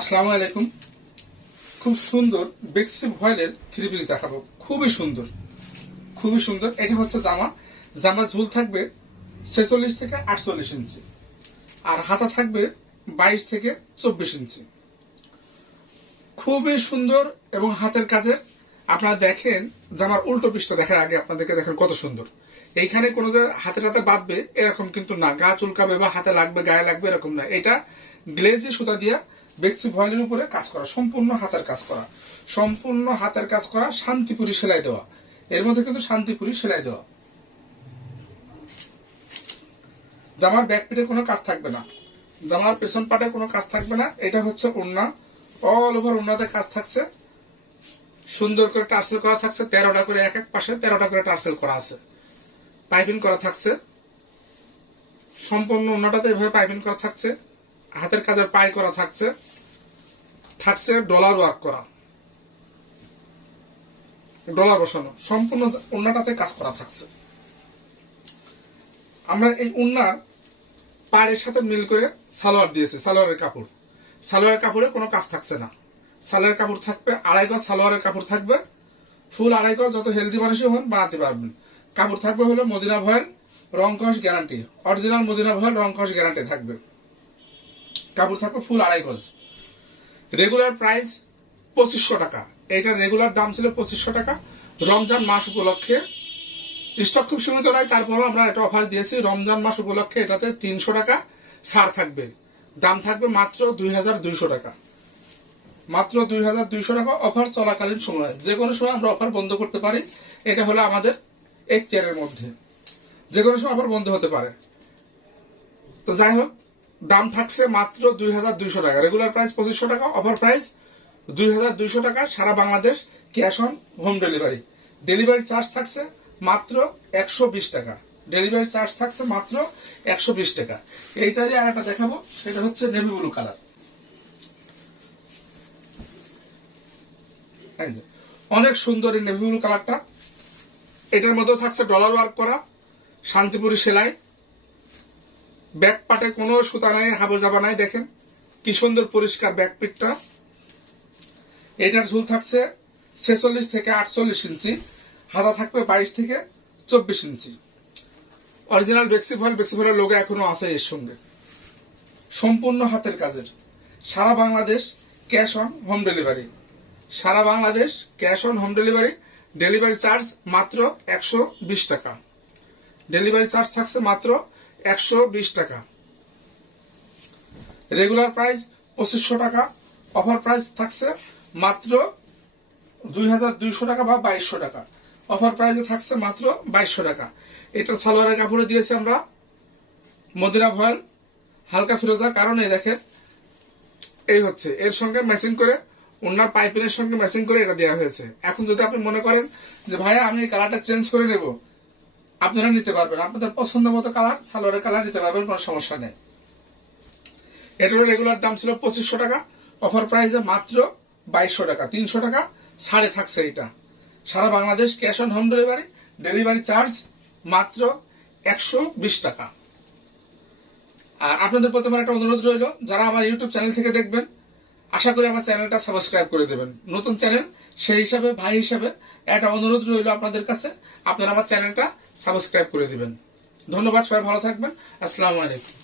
আসসালামু আলাইকুম। খুব সুন্দর বেক্সি ভয়েলের থ্রি পিস দেখাবো। খুবই সুন্দর, খুবই সুন্দর। এটা হচ্ছে জামা ঝুল থাকবে 46 থেকে 48 ইঞ্চি, আর হাতা থাকবে 22 থেকে 24 ইঞ্চি। খুবই সুন্দর এবং হাতের কাজে আপনারা দেখেন। জামার উল্টো পিসটা দেখার আগে আপনাদেরকে দেখেন কত সুন্দর। এইখানে কোনো যে হাতে হাতে বাঁধবে এরকম কিন্তু না, গা চুলকাবে বা হাতে লাগবে গায়ে লাগবে এরকম না। এটা গ্লেজি সুতা দিয়া বেক্সি ভয়েলের উপরে কাজ করা, সম্পূর্ণ হাতের কাজ করা, সম্পূর্ণ হাতের কাজ করা, শান্তিপুরি সেলাই দেওয়া। এর মধ্যে কিন্তু শান্তিপুরি সেলাই দেওয়া। জামার ব্যাক পিঠে কোনো কাজ থাকবে না, জামার পেছন পাটে কোনো কাজ থাকবে না। এটা হচ্ছে ওড়না, অল ওভার ওড়নাতে কাজ থাকছে। সুন্দর করে টার্সেল করা থাকছে, 13টা করে এক এক পাশে 13টা করে টার্সেল করা আছে। পাইপিং করা থাকছে, সম্পূর্ণ ওড়নাটাতে এভাবে পাইপিং করা থাকছে। হাতের কাজের পাই করা থাকছে, থাকছে ডলার ওয়ার্ক করা, ডলার বসানো, সম্পূর্ণ ওড়নাটাতে কাজ করা থাকছে। আমরা এই ওড়নার পাড়ের সাথে মিল করে সালোয়ার দিয়েছি। সালোয়ারের কাপড়, সালোয়ারের কাপড়ে কোনো কাজ থাকছে না। সালোয়ারের কাপড় থাকবে 2.5 গজ, সালোয়ারের কাপড় থাকবে ফুল 2.5 গজ। যত হেলদি মানুষই হন বানাতে পারবেন। কাপড় থাকবে হলো মদিনা ভয়েল, রং কস গ্যারান্টি, অরিজিনাল মদিনা ভয়েল রং কস গ্যারান্টি থাকবে। কাপড় থাকবে ফুল 2.5 গজ। রেগুলার প্রাইস 2500 টাকা। এইটার রেগুলার দাম ছিল 2500 টাকা। রমজান মাস উপলক্ষে স্টক খুব সীমিত নয়, তারপরও আমরা এটা অফার দিয়েছি। রমজান মাস উপলক্ষে এটাতে 300 টাকা ছাড় থাকবে। দাম থাকবে মাত্র 2200 টাকা, মাত্র 2200 টাকা। অফার চলাকালীন সময়, যে কোনো সময় আমরা অফার বন্ধ করতে পারি। এটা হলো আমাদের এখতিয়ারের মধ্যে, যে কোনো সময় অফার বন্ধ হতে পারে। তো যাই হোক, দাম থাকছে মাত্র 2200 টাকা। রেগুলার প্রাইস 2500 টাকা, অফার প্রাইস 2200 টাকা। সারা Bangladesh cash on home delivery. Delivery charge থাকছে মাত্র 120 টাকা। ডেলিভারি চার্জ থাকছে মাত্র 120 টাকা। এইটারই আর একটা দেখাবো, সেটা হচ্ছে নেভি ব্লু কালার। অনেক সুন্দর এই নেভি ব্লু কালারটা। এটার মধ্যে থাকছে ডলার ওয়ার্ক করা, শান্তিপুরি সেলাই। ব্যাক পাটে কোনো সুতা নাই, হাবো জাবা নাই। দেখেন কি সুন্দর পরিষ্কার ব্যাক পিটটা। এটার ঝুল থাকছে 46 থেকে 48 ইঞ্চি, হাতা থাকবে 22 থেকে 24 ইঞ্চি। অরিজিনাল বেক্সি ভয়েলের লোগো এখনো আছে এর সঙ্গে। সম্পূর্ণ হাতের কাজের। সারা Bangladesh cash on home delivery. সারা Bangladesh cash on home delivery. Delivery charge মাত্র 120 টাকা। ডেলিভারি চার্জ থাকছে মাত্র 120 টাকা। রেগুলার প্রাইস 2500 টাকা, অফার প্রাইস থাকছে মাত্র 2200 টাকা বা 2200 টাকা। অফার প্রাইসে থাকছে মাত্র 2200 টাকা। এটা সালোয়ারের কাপড়ে দিয়েছি আমরা মদিনা ভয়েল হালকা ফিরোজা। কারণ এই দেখেন, এই হচ্ছে এর সঙ্গে ম্যাচিং করে, ওনার পাইপিনের সঙ্গে ম্যাচিং করে এটা দেওয়া হয়েছে। এখন যদি আপনি মনে করেন যে ভাইয়া আমি এই কালারটা চেঞ্জ করে নেব, আপনারা নিতে পারবেন। আপনাদের পছন্দ মতো কালার, সালোয়ারের কালার নিতে পারবেন, কোনো সমস্যা নেই। এটার রেগুলার দাম ছিল 2500 টাকা, অফার প্রাইসে মাত্র 2200 টাকা। 300 টাকা ছাড়ে থাকছে এটা। সারা Bangladesh cash on home delivery. Delivery charge মাত্র 120 টাকা। আর আপনাদের প্রতি আমার একটা অনুরোধ রইল, যারা আমার ইউটিউব চ্যানেল থেকে দেখবেন, আশা করি আমার চ্যানেলটা সাবস্ক্রাইব করে দেবেন। নতুন চ্যানেল, সেই হিসাবে ভাই হিসাবে একটা অনুরোধ রইল আপনাদের কাছে, আপনারা আমার চ্যানেলটা সাবস্ক্রাইব করে দিবেন। ধন্যবাদ, সবাই ভালো থাকবেন। আসসালামু আলাইকুম।